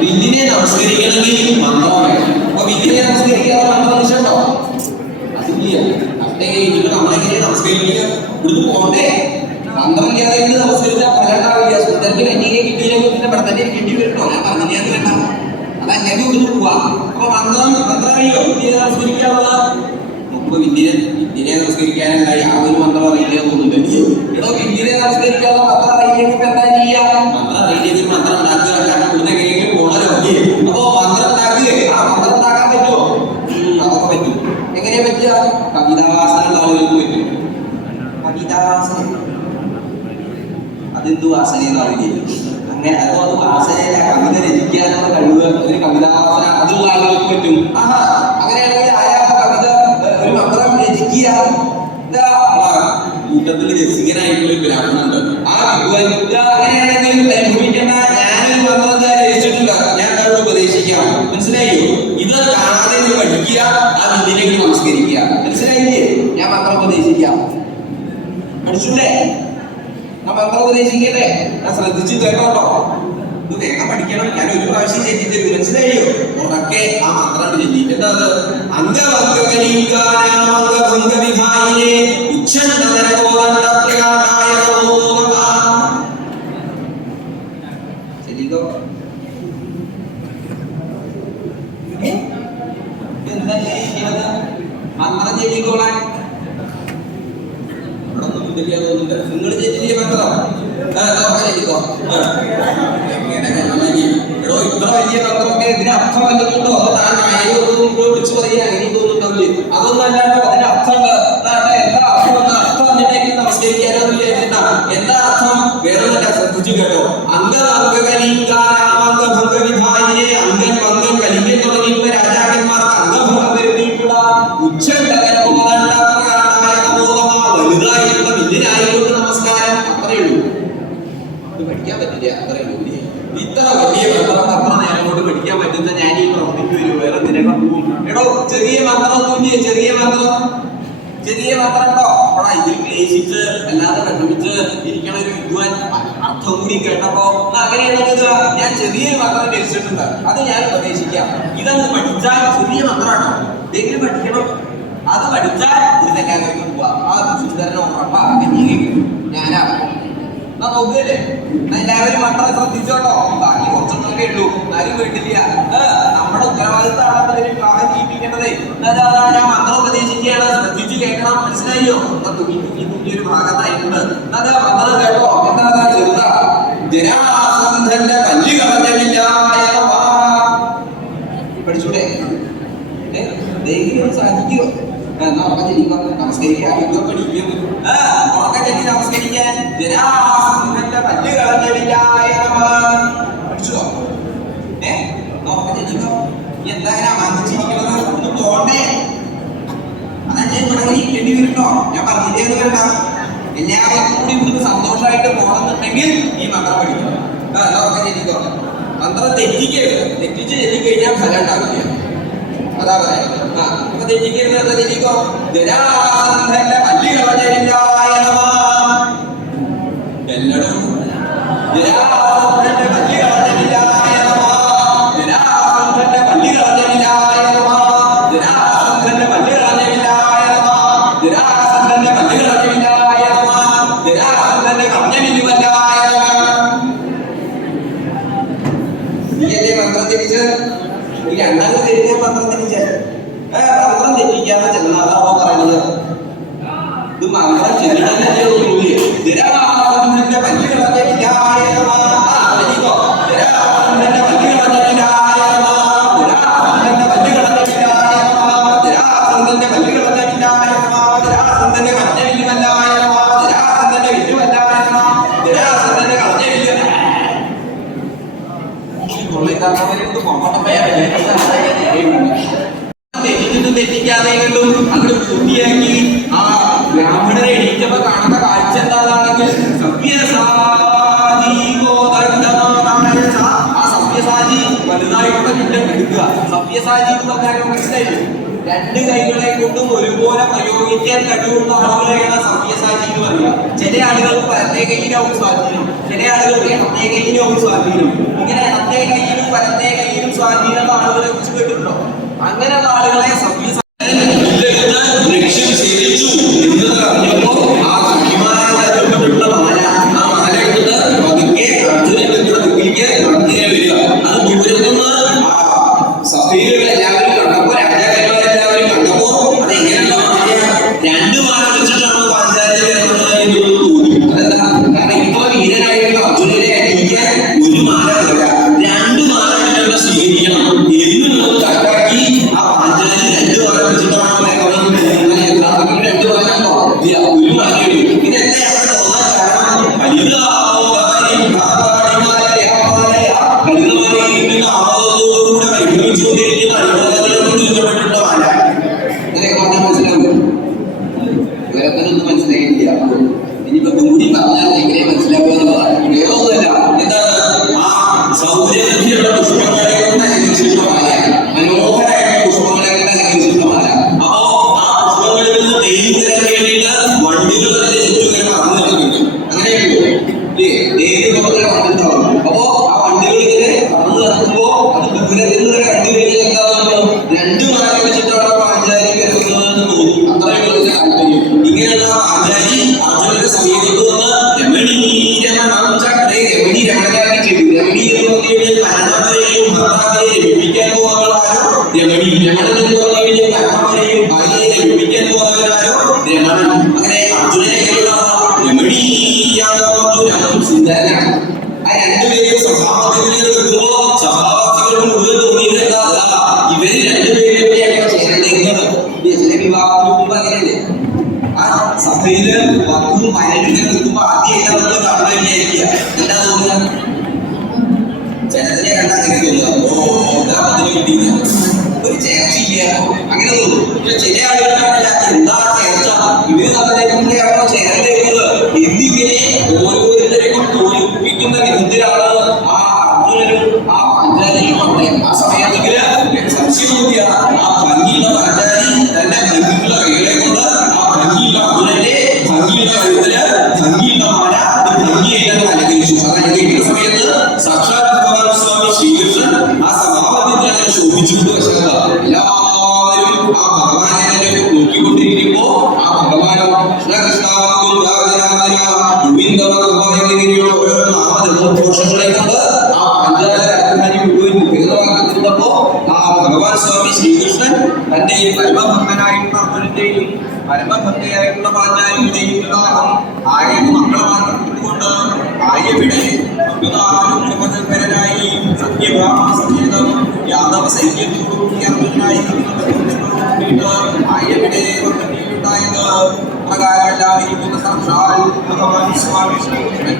വില്ലിനെ നമസ്കരിക്കണമെങ്കിൽ മന്ത്രം വേണം. അപ്പൊ വില്ലിനെ നമസ്കരിക്കാതെ മന്ത്രം നിശ്ചയുണ്ടോ? അതില്ല. നമ്മളെങ്ങനെ നമസ്കരിക്കുക? ഇവിടുന്ന് പോകണ്ടേ? മന്ത്രം ഇല്ലാതെ നമസ്കരിച്ചാൽ ഫലം ഉണ്ടാവില്ല. സുന്ദരത്തിന് കന്യകയെ കിട്ടിയില്ലെങ്കിൽ പിന്നെ ഭർത്തന്റെ കിട്ടി വരട്ടോ. ഞാൻ പറഞ്ഞില്ല വേണ്ട, അതങ്ങനെ ഇവിടുന്ന് പോവാ. അപ്പൊ മന്ത്രമറിയോ വില്ലിനെ നമസ്കരിക്കാനുള്ളത്? മുമ്പ് വില്ലിനെ നമസ്കരിക്കാനല്ല യാതൊരു മന്ത്രം അറിയില്ല തോന്നുന്നില്ല. എടോ വില്ലിനെ നമസ്കരിക്കാതെ മന്ത്രം അറിയില്ലെങ്കിൽ എന്താ ചെയ്യാ? മന്ത്രം അറിയില്ലെങ്കിൽ മന്ത്രം ഉണ്ടാക്കുക. കാരണം ഇവിടുന്ന് എങ്ങനെയെങ്കിലും പോണല്ലോ. അപ്പോ മന്ത്രം ഉണ്ടാക്കുക. ആ മന്ത്രം ഉണ്ടാക്കാൻ പറ്റുമോ? അതൊക്കെ പറ്റും. എങ്ങനെയാ പറ്റുക? കവിതാവാസനയുള്ള ആളുകൾക്ക് പറ്റും. കവിതാവാസന അതെന്തു വാസനയെന്നറിയില്ല. അങ്ങനെ അത് വാസനയല്ല, കവിത രചിക്കാനുള്ള കഴിവ്, ഒരു കവിതാവാസന അതുള്ള ആളുകൾക്ക് പറ്റും. അങ്ങനെയാണെങ്കിൽ ആരാ കവിത ഒരു മന്ത്രം രചിക്കുക? കൂട്ടത്തിൽ രസികനായിട്ടുള്ള ഒരു ബ്രാഹ്മണുണ്ട്. ആ വിദ്വാൻ അങ്ങനെയാണെങ്കിൽ പരിഭ്രമിക്കേണ്ട, ഞാനൊരു മന്ത്രം രചിച്ചിട്ടുണ്ട്, ഞാൻ അവിടെ ഉപദേശിക്കാം. മനസ്സിലായോ? ഇത് കാണാതെ പഠിക്കുക, ആ വിദ്യയിലേക്ക് നമസ്കരിക്കുക. മനസ്സിലായില്ലേ? ഞാൻ മന്ത്രം ഉപദേശിക്കാം. പഠിച്ചൂടെ? ഞാൻ മന്ത്രം ഉപദേശിക്കട്ടെ? ഞാൻ ശ്രദ്ധിച്ചു കേട്ടോ. ഇത് വേഗം പഠിക്കണം. ഞാൻ ഒരു പ്രാവശ്യം ചെല്ലിത്തരും. മനസ്സിലായോ? ഉറക്കെ ആ മന്ത്രം ചെല്ലിട്ട് എന്താ അംഗഭംഗവിധായിനെ ചെല്ലിക്കോ. എന്താ ചെയ്യുന്നത്? മന്ത്രം ചെല്ലിക്കോളാൻ ഇവിടെ ഒന്നും തോന്നുന്നില്ല. നിങ്ങൾ ചെല്ലിയ മന്ത്രം ചെല്ലിക്കോ. എടോ ഇത്ര വലിയ മന്ത്രമൊക്കെ ഇതിന് അർത്ഥം വല്ലതുണ്ടോ? അത് താൻ വിളിച്ചു പറയുക അങ്ങനെ തോന്നുന്നുണ്ടാവില്ലേ? അതൊന്നും അല്ലാട്ടോ, അതിന് അർത്ഥമുണ്ട്. എന്താ അർത്ഥം? അർത്ഥം എന്നിട്ടേക്ക് നമസ്കരിക്കാനോ വിചാരിച്ചിട്ട എന്താ അർത്ഥം? വേറെ നല്ല ശ്രദ്ധിച്ചു കേട്ടോ. അംഗഭംഗവിധായിനെ അംഗൻ വങ്കൻ കലിങ്കൻ തുടങ്ങിയിട്ടുള്ള രാജാക്കന്മാർക്ക് അംഗഭംഗം വരുത്തിയിട്ടുള്ള വലുതായിട്ടുള്ള വില്ലിനായിക്കൊണ്ട് നമസ്കാരം. അത്രയേ ഉള്ളൂ. അത് പഠിക്കാൻ പറ്റില്ല. അത്രയേ ഉള്ളൂ. ഇത്ര വലിയ മന്ത്രം അത്ര നേരം കൊണ്ട് പഠിക്കാൻ പറ്റുന്ന ഞാൻ ഈ പ്രവൃത്തിക്ക് വരും. വേറെ എന്തിനൊക്കെ പോകും? എടോ ചെറിയ മന്ത്രമൊന്നുമില്ലേ? ചെറിയ മന്ത്രം ഉണ്ടോ? അവിടെ ഇതിൽ ക്ലേശിച്ച് അല്ലാതെ കണ്ടുപിടിച്ച് ഇരിക്കണ ഒരു വിദ്വാൻ അർത്ഥം കൂടി കേട്ടപ്പോ അങ്ങനെയാണെങ്കിൽ ഞാൻ ചെറിയൊരു മന്ത്രം രചിച്ചിട്ടുണ്ട്, അത് ഞാൻ ഉപദേശിക്കാം. ഇതങ്ങ് പഠിച്ചാൽ ചെറിയ മന്ത്രമാണോ? ഇതെങ്കിലും പഠിക്കണം. അത് പഠിച്ചാൽ ഇവിടുത്തേക്കാർക്ക് പോവാ. ആ സുന്ദരനെ ഉറപ്പാ ഞാനാ നോക്കുകയല്ലേ? എല്ലാവരും മന്ത്രം ശ്രദ്ധിച്ചോട്ടോ. ബാക്കി കുറച്ചൊക്കെ ഉള്ളൂ, ആരും കേട്ടില്ല. നമ്മുടെ ഉത്തരവാദിത്തമാണ് ഇതിന് വിവാഹം ചെയ്യിപ്പിക്കേണ്ടത്. ഞാൻ മന്ത്രം ഉപദേശിക്കുകയാണ്, ശ്രദ്ധിച്ചു കേൾക്കണം. മനസ്സിലായോ? ഒരു ഭാഗത്തായിട്ടുണ്ട്. മന്ത്രം കേട്ടോ. എന്താ ചെറുതാ? ജരാസന്ധന്റെ പല്ല് കളഞ്ഞില്ലായ പഠിച്ചൂടെ? സാധിക്കോ? നമസ്കരിക്കാൻ നമസ്കരിക്കാൻ ജരാസന്ധന്റെ പല്ല് കളഞ്ഞില്ലായ പഠിച്ചോ? എന്തായാലും അമർന്നിരിക്കുന്നത് ഒന്ന് പോണ്ടേ? അതെന്നെ തുടങ്ങിയിട്ടേണ്ടി വരുന്നോ? ഞാൻ പറഞ്ഞില്ലേ വേണ്ട. എല്ലാവർക്കും കൂടി ഇവിടുന്ന് സന്തോഷമായിട്ട് പോകണമെന്നുണ്ടെങ്കിൽ ഈ മന്ത്രം പഠിക്കണം. ചെല്ലിക്കോ. മന്ത്രം തെറ്റിക്കരുത്. തെറ്റിച്ച് ചെല്ലിക്കഴിഞ്ഞാൽ ഫലം ഉണ്ടാവില്ല. അതാ പറയാ. അപ്പൊ തെറ്റിക്കരുത്. എന്താ ചെല്ലിക്കോ? ജരാസന്ധന്റെ പല്ല് കളഞ്ഞില്ലായ എല്ലടും ജരാസന്ധന്റെ പല്ല് കളഞ്ഞില്ലായ ജരാസന്ധന്റെ പല്ല് കളഞ്ഞില്ലായ ജരാസന്ധന്റെ പല്ല് കളഞ്ഞില്ലായ ജരാസന്ധന്റെ പല്ല് കളഞ്ഞില്ലായ ജരാസന്ധന്റെ കഞ്ഞമില്ലുമല്ലായ നീയല്ലേ മന്ത്രം തിരിച്ച്? ഈ രണ്ടാമത് തിരിഞ്ഞ മന്ത്രം തിരിച്ച് മന്ത്രം തെറ്റിക്കാതെ ചെല്ലണം. അതാണോ പറയുന്നത്? ഇത് മന്ത്രം ചെല്ലണല്ലേ ഉള്ളൂ. ജരാസന്ധന്റെ പല്ല് കളഞ്ഞില്ലായ ജരാസന്ധന്റെ പല്ല് കളഞ്ഞില്ലായ ജരാസന്ധന്റെ പല്ല് കളഞ്ഞില്ലായ ഒന്നും തെറ്റിക്കാതെ കണ്ടും അങ്ങോട്ട് പൂർത്തിയാക്കി ആ ബ്രാഹ്മണരെ എണീറ്റപ്പോ കാണുന്ന കാഴ്ച എന്താണെങ്കിൽ ആ സവ്യസാചി വലുതായിട്ടുള്ള കിട്ടം എടുക്കുക. സവ്യസാചി എന്ന് പറഞ്ഞാൽ മനസ്സിലായില്ലേ? രണ്ട് കൈകളെ കൊണ്ടും ഒരുപോലെ പ്രയോഗിക്കാൻ കഴിവുള്ള ആളുകളെയാണ് സവ്യസാചി എന്ന് പറയുക. ചില ആളുകൾക്ക് വലത്തേ കൈയിലാവും സ്വാധീനം, ചില ആളുകൾക്ക് ഇടത്തേ കൈയിലാവും സ്വാധീനം. ഇങ്ങനെ ഇടത്തേ കൈയിലും വലത്തേ കൈയിലും സ്വാധീനമുള്ള ആളുകളെ കുറിച്ച് കേട്ടിട്ടുണ്ടോ? അങ്ങനെയുള്ള ആളുകളെ സവ്യസാചി ലക്ഷ്യം ഛേദിച്ചു എന്ന് പറഞ്ഞപ്പോ ആ സഖിമാരെ ബന്ധപ്പെട്ടുള്ള മാല, ആ മാല എടുത്തിട്ട് പതുക്കെ അർജുനന്റെ മുന്നിലേക്ക് നടന്നേ വരിക. അത് ദൂരത്തുനിന്ന് സഭയിലുള്ള എല്ലാവരും കണ്ടപ്പോ, രാജാക്കന്മാരെല്ലാവരും കണ്ടപ്പോ അത് എങ്ങനെയുള്ള മാലയാണ്? രണ്ട് മാല വെച്ചിട്ടാണ് പാഞ്ചാലി വരുന്നത് എന്ന് തോന്നി. അതെന്താ? കാരണം ഇപ്പൊ വീരനായിട്ടുള്ള അർജുനനെ അടിക്കാൻ ഒരു മാല പോരാ, രണ്ട് മാല വെച്ചിട്ട് സ്വീകരിക്കണം എന്ന് കണക്കാക്കി ആ പാഞ്ചാലി രണ്ട് മാല വെച്ചിട്ടാണ് രണ്ട് മാലാണോ? ഒരു മാലയുള്ളൂ. ഇതെല്ലാം ഇവരൊന്നും മനസ്സിലായില്ല. ഇനിയിപ്പോ കൂടി പറഞ്ഞാൽ എങ്ങനെ മനസ്സിലാക്കുക എന്നുള്ളതാണ്. വേറൊന്നുമല്ല, എന്താണ് ആ സൗന്ദര്യത്തിലുള്ള പുഷ്പങ്ങളെ കൊണ്ട് അലങ്കരിച്ചിട്ടുള്ള മാലയാണ്, മനോഹരമായിട്ടുള്ള പുഷ്പങ്ങളെ കൊണ്ട് അലങ്കരിച്ചിട്ടുള്ള മാല. അപ്പോ ആ പുഷ്പങ്ങളിൽ നിന്ന് തേൻ തരാൻ വേണ്ടിയിട്ട് വണ്ടികൾ തന്നെ ചുറ്റുകാരെ പറന്നു നടക്കുന്നു. അങ്ങനെയുള്ളൂ തേന് പുറത്തെ വന്നിട്ടുണ്ടാവും. അപ്പോ ആ വണ്ടികൾ ഇങ്ങനെ പറന്നു നടക്കുമ്പോ അത് ദൂരത്തിൽ നിന്ന് കണ്ടു കഴിഞ്ഞാൽ എന്താ, രണ്ട് മാല വെച്ചിട്ടാണ് പാഞ്ചാലി വരുന്നതെന്ന് തോന്നി. അത്രയുള്ള താല്പര്യം. ഇങ്ങനെയുള്ള പാഞ്ചാലി അർജുനന്റെ സമീപത്ത് വന്ന് രമണി രമണനാക്കി ചെയ്തു. രമണി എന്ന് പറഞ്ഞു കഴിഞ്ഞാൽ ഭരണവരെയും ഭർത്താവിനെ രമിപ്പിക്കാൻ പോകുന്നവരാരോ രമണി. രമണൻ എന്ന് പറഞ്ഞു കഴിഞ്ഞാൽ ഭരണവരെയും ഭാര്യയെ രമിപ്പിക്കാൻ പോകുന്നവരാരോ രമണൻ. അങ്ങനെ അർജുനനെ രമണീയാണെന്ന് പറഞ്ഞു രമൺ സുന്ദരനാണ്. ആ രണ്ടുപേരും സഭാമതിലേക്ക് നിൽക്കുമ്പോ സഭാവാസികൾക്ക് മുഴുവൻ തോന്നിയത് എന്താ, ഇവര് രണ്ടുപേരെയാണ് ചേർന്നിരുന്നത്. ചില വിവാഹത്തിന് മുമ്പ് അങ്ങനെയല്ലേ, ആ സഭയില് വധുവും വരനും നിൽക്കുമ്പോ ആദ്യമായിട്ട് നമ്മൾ കാണാൻ വിചാരിക്കുക എന്താ തോന്നുക? ചിലതിനെ കണ്ടാൽ അങ്ങനെ തോന്നുക, ഓ ഇതാ അതിന് കിട്ടിയില്ല, ഒരു ചേർച്ചയില്ല, അങ്ങനെ തോന്നും. പക്ഷെ ചില ആളുകളാണല്ല, എന്താ ചേർച്ച, ഇവര് നമ്മളെയാണോ ചേർന്നിരുന്നത് എന്നിങ്ങനെ ഓരോരുത്തരെയും തോൽപ്പിക്കുന്ന വിധത്തിലാണ് ആ അർജുനനും ആ പാഞ്ചാലിയും പറയാം. ആ സമയത്തെങ്കില് സംശയമൊന്നുമില്ല, ആ ഭംഗിയുള്ള പാഞ്ചാലി തന്റെ ഭംഗിയുള്ള കൈകളെ കൊണ്ട് ആ ഭംഗിയുള്ള അർജുനന്റെ ഭംഗിയുള്ള കഴുത്തില് ഭംഗിയുള്ള മാല ഭംഗിയായിട്ടാണ് അലങ്കരിച്ചു. അത് അലങ്കരിക്കുന്ന സമയത്ത് സാക്ഷാത് ഭഗവാൻ സ്വാമി ശ്രീകൃഷ്ണൻ ആ സമാപത്തിൽ അങ്ങനെ ശോഭിച്ചുകൊണ്ട് വെച്ചത്. എല്ലാവരും ആ ഭഗവാനെ നോക്കിക്കൊണ്ടിരിക്കുമ്പോ ആ ഭഗവാനോ കൃഷ്ണകൃഷ്ണ ഗോവിന്ദ ഓരോ നാമഘോഷങ്ങളെ കൊണ്ട് ആ പഞ്ചായത്ത് മുഴുവൻ മുഖേതമാക്കുന്നപ്പോ ആ ഭഗവാൻ സ്വാമി ശ്രീകൃഷ്ണൻ തന്റെ പരമഭക്തനായിട്ടുള്ള അർജുനന്റെയും പരമഭക്തയായിട്ടുള്ള പാഞ്ചാലിയുടെയും വിവാഹം ആയത് മംഗളമാർക്കൊണ്ട് ആയവിടെ ായി സത്യഭാമസമേതം യാദവ സൈന്യത്തോടുകൂടി അർജുനായി ആയവിടെ ഉണ്ടായത് പ്രകാരം എല്ലാവരും സാക്ഷാൽ ഭഗവാൻ സ്വാമി ശ്രീകൃഷ്ണൻ